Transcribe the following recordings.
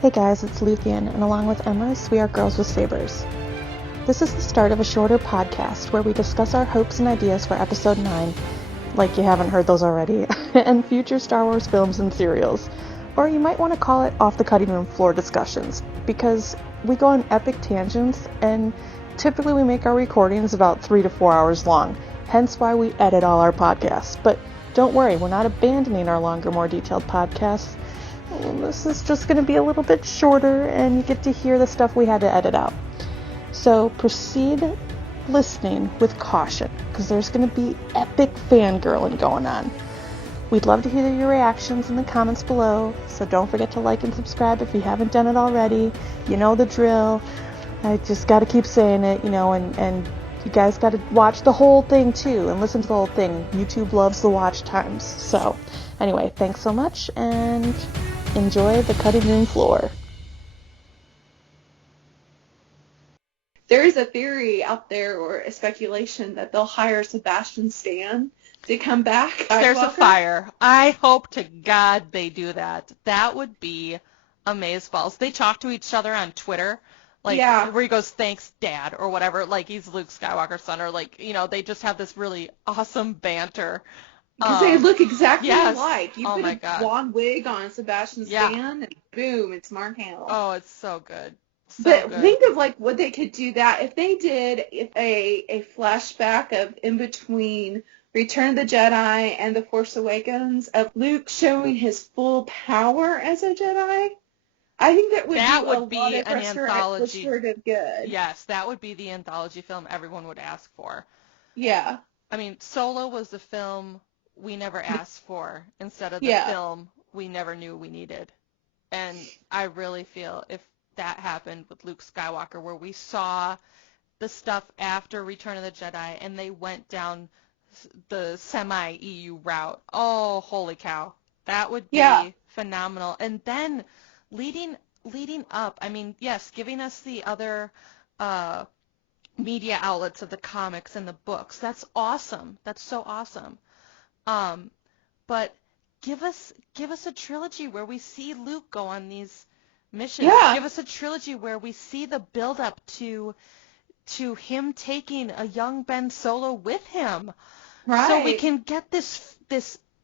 Hey guys, it's Luthien, and along with Emma, we are Girls with Sabers. This is the start of a shorter podcast where we discuss our hopes and ideas for Episode 9, like you haven't heard those already, and future Star Wars films and serials. Or you might want to call it off the cutting room floor discussions, because we go on epic tangents, and typically we make our recordings about 3 to 4 hours long, hence why we edit all our podcasts. But don't worry, we're not abandoning our longer, more detailed podcasts. This is just going to be a little bit shorter, and you get to hear the stuff we had to edit out. So proceed listening with caution, because there's going to be epic fangirling going on. We'd love to hear your reactions in the comments below, so don't forget to like and subscribe if you haven't done it already. You know the drill. I just got to keep saying it, and you guys got to watch the whole thing too, and listen to the whole thing. YouTube loves the watch times. So anyway, thanks so much, and enjoy the cutting room floor. There's a theory out there, or a speculation, that they'll hire Sebastian Stan to come back. There's a fire. I hope to God they do that. That would be amazeballs. They talk to each other on Twitter, where he goes, "Thanks, Dad," or whatever, like he's Luke Skywalker's son, or they just have this really awesome banter. Because they look exactly yes. alike. You put a blonde wig on Sebastian Stan, and boom, it's Mark Hamill. Oh, it's so good. Think of what they could do that if they did a flashback of in between Return of the Jedi and The Force Awakens of Luke showing his full power as a Jedi. I think that would be an anthology. Good. Yes, that would be the anthology film everyone would ask for. Yeah. I mean, Solo was the film we never asked for instead of the film we never knew we needed. And I really feel if that happened with Luke Skywalker, where we saw the stuff after Return of the Jedi and they went down the semi-EU route. Oh, holy cow. That would be phenomenal. And then leading up, I mean, yes, giving us the other media outlets of the comics and the books. That's awesome. That's so awesome. But give us a trilogy where we see Luke go on these missions. Yeah. Give us a trilogy where we see the build up to him taking a young Ben Solo with him. Right. So we can get this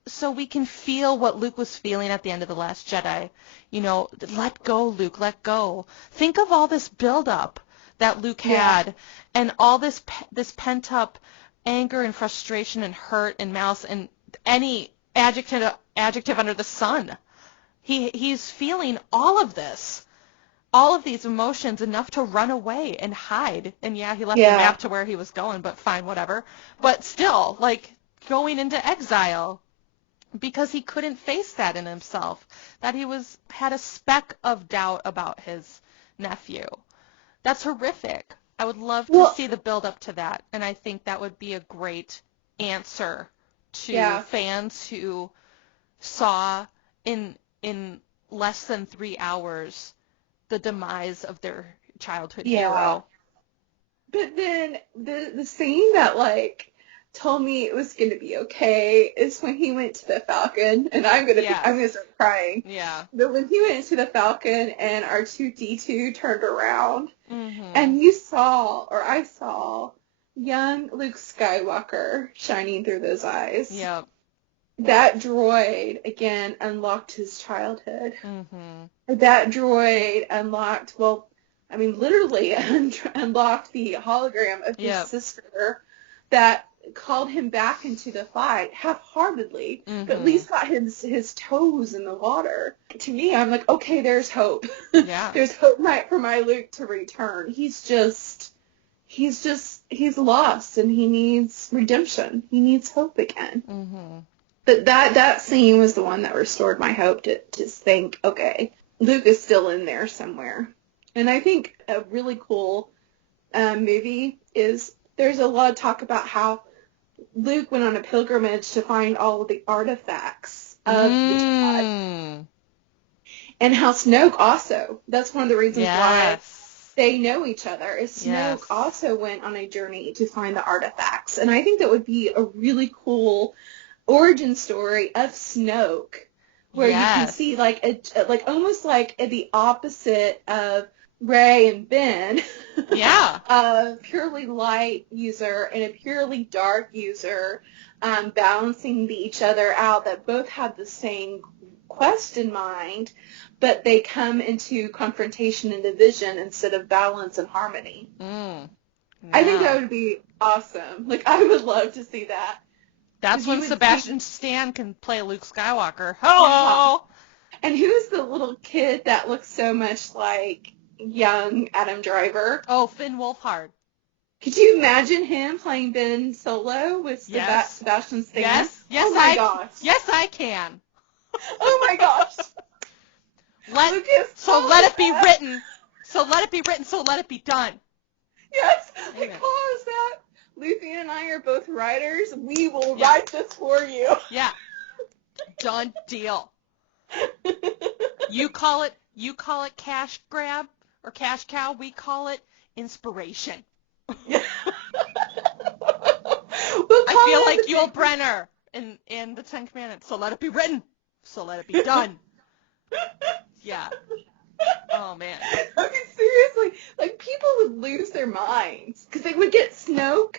so we can feel what Luke was feeling at the end of The Last Jedi. Let go, Luke, let go. Think of all this build up that Luke had, and all this pent up anger and frustration and hurt and malice and any adjective under the sun. He's feeling all of this, all of these emotions, enough to run away and hide. And he left the map to where he was going, but fine, whatever. But still, going into exile because he couldn't face that in himself, that he had a speck of doubt about his nephew. That's horrific. I would love to see the build up to that, and I think that would be a great answer to fans who saw in less than 3 hours the demise of their childhood hero. But then the scene that told me it was going to be okay is when he went to the Falcon, and I'm going to start crying. Yeah. But when he went to the Falcon and R2-D2 turned around, mm-hmm. and I saw young Luke Skywalker shining through those eyes. Yep. That droid, again, unlocked his childhood. Mm-hmm. That droid literally unlocked the hologram of his sister that called him back into the fight half-heartedly, but at least got his toes in the water. To me, I'm like, okay, there's hope. Yeah. There's hope for my Luke to return. He's lost, and he needs redemption. He needs hope again. Mm-hmm. But that scene was the one that restored my hope to think, okay, Luke is still in there somewhere. And I think a really cool movie is, there's a lot of talk about how Luke went on a pilgrimage to find all of the artifacts of the Jedi. And how Snoke also, that's one of the reasons why they know each other, is Snoke also went on a journey to find the artifacts. And I think that would be a really cool origin story of Snoke where you can Yes. see like almost like the opposite of Rey and Ben. Yeah. A purely light user and a purely dark user, balancing each other out, that both have the same quest in mind, but they come into confrontation and division instead of balance and harmony. Yeah. I think that would be awesome. Like, I would love to see that. That's when Sebastian Stan can play Luke Skywalker. Hello! And who's the little kid that looks so much like young Adam Driver? Oh, Finn Wolfhard. Could you imagine him playing Ben Solo with Sebastian Stan? Yes. Oh my gosh. Yes, I can. Oh my gosh. Lucas, so let it be written. So let it be written. So let it be done. Yes. Amen. Because that Luthien and I are both writers. We will write this for you. Yeah. Done deal. You call it cash grab or cash cow. We call it inspiration. I feel like Yul Brynner in the Ten Commandments. So let it be written. So let it be done. Yeah. Oh, man. Okay, seriously. Like, people would lose their minds because they would get Snoke.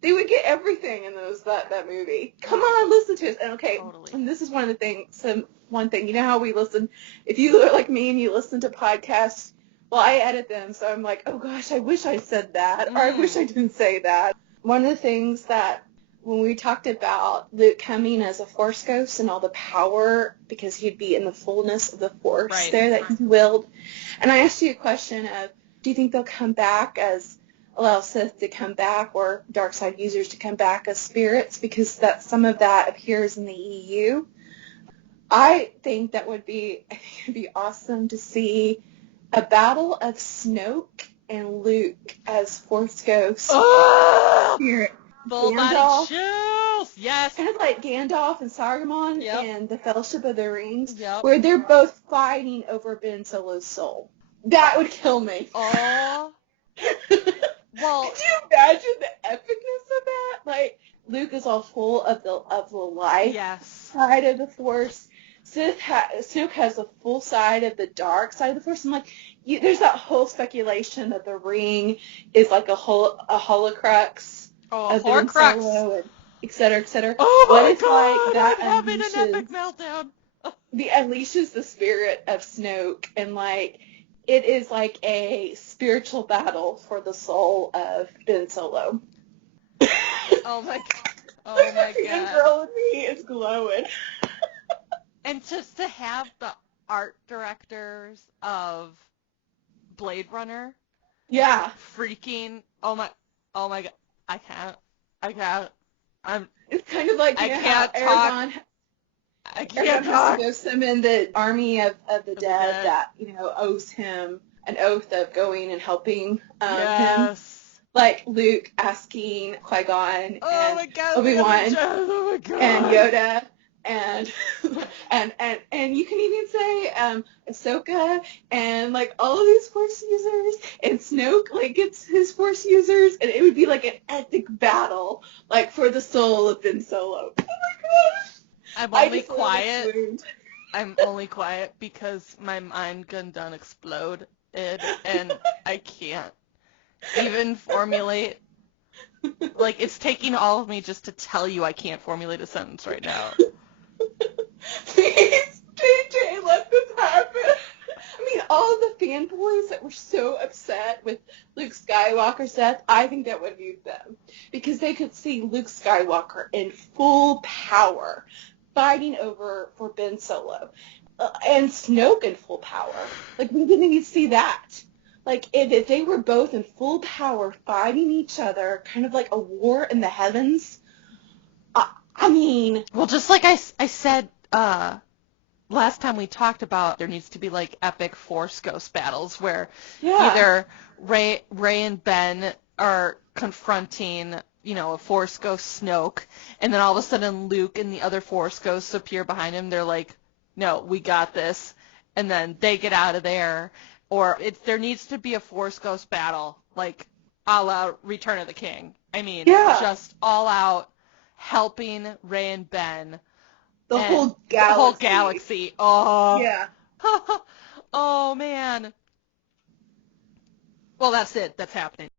They would get everything in that movie. Come on, listen to us. And okay, Totally. And this is one of the things. One thing, you know how we listen. If you look like me and you listen to podcasts, well, I edit them, so I'm like, oh gosh, I wish I said that, or I wish I didn't say that. One of the things that when we talked about Luke coming as a Force ghost and all the power, because he'd be in the fullness of the Force there that he willed, and I asked you a question of, do you think they'll come back allow Sith to come back or dark side users to come back as spirits, because some of that appears in the EU. I think that would be awesome to see a battle of Snoke and Luke as Force ghosts. Oh! Spirit. Full body chills. Yes. Kind of like Gandalf and Saruman and the Fellowship of the Rings, Yep. where they're both fighting over Ben Solo's soul. That would kill me. Oh. Well, could you imagine the epicness of that? Like, Luke is all full of the light side of the Force. Snoke has a full side of the dark side of the Force. And like, there's that whole speculation that the ring is like a holocrux of Ben Solo, and et cetera, et cetera. Oh my God! Like that I'm having an epic meltdown. Unleashes the spirit of Snoke, and like, it is like a spiritual battle for the soul of Ben Solo. Oh my god. Oh my the god. Girl in me is glowing. And just to have the art directors of Blade Runner. Yeah. Freaking. Oh my god. I can't. It's kind of like, I can't talk. I can't talk. Has to summon the army of the dead that, owes him an oath of going and helping him. Like Luke asking Qui-Gon and Obi-Wan and Yoda and you can even say Ahsoka and like all of these Force users, and Snoke like gets his Force users, and it would be like an epic battle like for the soul of Ben Solo. Oh my gosh. I'm only quiet. I'm only quiet because my mind gun done exploded, and I can't even formulate. Like, it's taking all of me just to tell you I can't formulate a sentence right now. Please, JJ, let this happen. I mean, all of the fanboys that were so upset with Luke Skywalker's death, I think that would move them, because they could see Luke Skywalker in full power, fighting for Ben Solo, and Snoke in full power. Like, we didn't even see that. Like, if they were both in full power, fighting each other, kind of like a war in the heavens, I mean... Well, just like I said last time we talked about, there needs to be, like, epic Force Ghost battles where either Rey and Ben are confronting, a Force Ghost Snoke, and then all of a sudden Luke and the other Force Ghosts appear behind him. They're like, no, we got this. And then they get out of there. Or there needs to be a Force Ghost battle, like a la Return of the King. I mean, just all out helping Rey and Ben The whole galaxy. The whole galaxy. Oh. Yeah. Oh, man. Well, that's it. That's happening.